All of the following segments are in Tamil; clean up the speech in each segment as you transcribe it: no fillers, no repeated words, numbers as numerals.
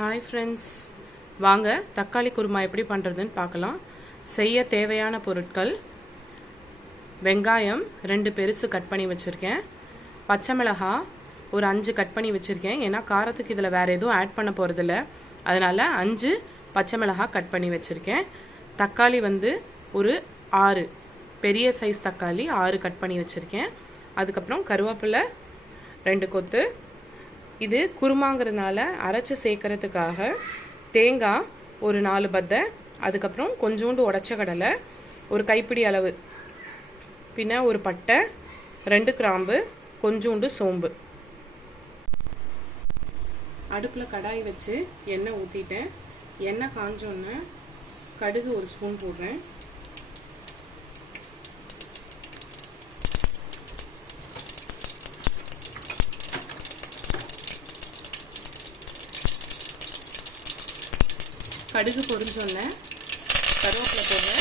ஹாய் ஃப்ரெண்ட்ஸ், வாங்க தக்காளி குருமா எப்படி பண்ணுறதுன்னு பார்க்கலாம். செய்ய தேவையான பொருட்கள்: வெங்காயம் 2 பெருசு கட் பண்ணி வச்சுருக்கேன், பச்சை மிளகாய் ஒரு 5 கட் பண்ணி வச்சுருக்கேன். ஏன்னா காரத்துக்கு இதில் வேறு எதுவும் ஆட் பண்ண போகிறதில்ல, அதனால் 5 பச்சை மிளகாய் கட் பண்ணி வச்சுருக்கேன். தக்காளி ஒரு 6 பெரிய சைஸ் தக்காளி 6 கட் பண்ணி வச்சுருக்கேன். அதுக்கப்புறம் கருவேப்பிலை 2 கொத்து. இது குருமாங்கிறதுனால அரைச்சி சேர்க்கறதுக்காக தேங்காய் ஒரு 4 பத்தை, அதுக்கப்புறம் கொஞ்சோண்டு உடச்ச கடலை ஒரு கைப்பிடி அளவு, பின்ன ஒரு பட்டை 2 கிராம்பு, கொஞ்சோண்டு சோம்பு. அடுப்பில் கடாய் வச்சு எண்ணெய் ஊற்றிட்டேன். எண்ணெய் காஞ்சோன்னே கடுகு ஒரு ஸ்பூன் போடுறேன். கடுகு பொரிஞ்சோன்னே கருவேப்பிலை போடுறேன்.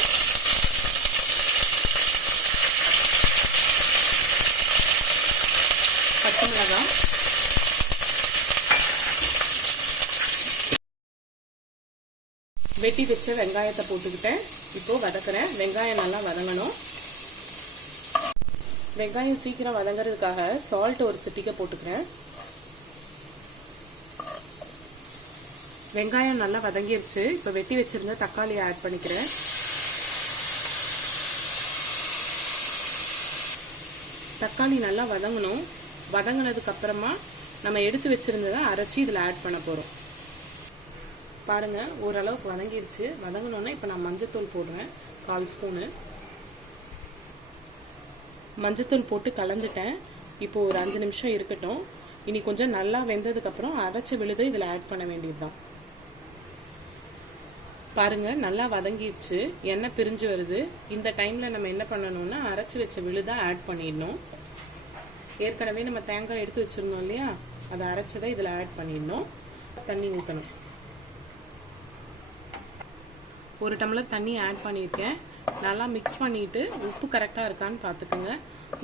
பச்சை மிளகாய், வெட்டி வச்ச வெங்காயத்தை போட்டுக்கிட்டேன். இப்போ வதக்குறேன். வெங்காயம் நல்லா வதங்கணும். வெங்காயம் சீக்கிரம் வதங்கிறதுக்காக சால்ட் ஒரு சிட்டிக்கை போட்டுக்கிறேன். வெங்காயம் நல்லா வதங்கிருச்சு. இப்போ வெட்டி வச்சிருந்த தக்காளியை ஆட் பண்ணிக்கிறேன். தக்காளி நல்லா வதங்கணும். வதங்கினதுக்கு அப்புறமா நம்ம எடுத்து வச்சிருந்ததை அரைச்சி இதில் ஆட் பண்ண போகிறோம். பாருங்க, ஓரளவுக்கு வதங்கிருச்சு. வதங்கினோன்னா இப்போ நான் மஞ்சத்தூள் போடுறேன், 1/4 ஸ்பூனு. மஞ்சத்தூள் போட்டு கலந்துட்டேன். இப்போ ஒரு 5 நிமிஷம் இருக்கட்டும். இனி கொஞ்சம் நல்லா வெந்ததுக்கப்புறம் அரைச்ச விழுதை இதில் ஆட் பண்ண வேண்டியது தான். பாருங்க, நல்லா வதங்கிடுச்சு, எண்ணெய் பிரிஞ்சு வருது. இந்த டைமில் நம்ம என்ன பண்ணணும்னா அரைச்சி வச்ச விழுதை ஆட் பண்ணிடணும். ஏற்கனவே நம்ம தேங்காய் எடுத்து வச்சிருந்தோம் இல்லையா, அதை அரைச்சதை இதில் ஆட் பண்ணிடணும். தண்ணி ஊற்றணும். 1 டம்ளர் தண்ணி ஆட் பண்ணியிருக்கேன். நல்லா மிக்ஸ் பண்ணிட்டு உப்பு கரெக்டாக இருக்கான்னு பார்த்துக்குங்க.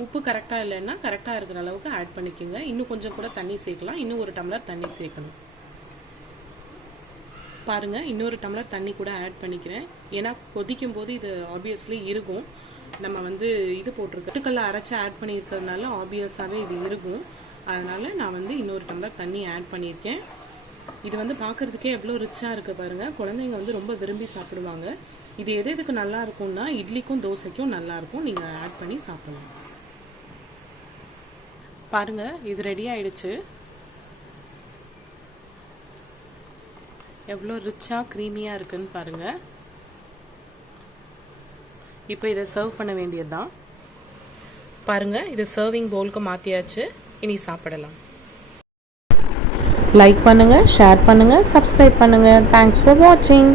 உப்பு கரெக்டாக இல்லைன்னா கரெக்டாக இருக்கிற அளவுக்கு ஆட் பண்ணிக்கோங்க. இன்னும் கொஞ்சம் கூட தண்ணி சேர்க்கலாம். இன்னும் 1 டம்ளர் தண்ணி சேர்க்கணும். பாருங்க, இன்னொரு டம்ளர் தண்ணி கூட ஆட் பண்ணிக்கிறேன். ஏன்னா கொதிக்கும் போது இது ஆப்வியஸ்லி இருக்கும். நம்ம இது போட்டிருக்க பொட்டுக்கல்ல அரைச்சி ஆட் பண்ணியிருக்கிறதுனால ஆப்வியஸாகவே இது இருக்கும். அதனால நான் இன்னொரு டம்ளர் தண்ணி ஆட் பண்ணியிருக்கேன். இது பார்க்கறதுக்கே எவ்வளோ ரிச்சாக இருக்குது பாருங்க. குழந்தைங்க ரொம்ப விரும்பி சாப்பிடுவாங்க. இது எதுக்கு நல்லா இருக்கும்னா இட்லிக்கும் தோசைக்கும் நல்லா இருக்கும். நீங்கள் ஆட் பண்ணி சாப்பிடலாம். பாருங்க, இது ரெடி ஆயிடுச்சு. எவ்வளோ ரிச்சாக க்ரீமியாக இருக்குன்னு பாருங்க. இப்போ இதை சர்வ் பண்ண வேண்டியது தான். பாருங்க, இது சர்விங் பவுலுக்கு மாற்றியாச்சு. இனி சாப்பிடலாம். லைக் பண்ணுங்க, ஷேர் பண்ணுங்க, சப்ஸ்கிரைப் பண்ணுங்க. தேங்க்ஸ் ஃபார் வாட்சிங்.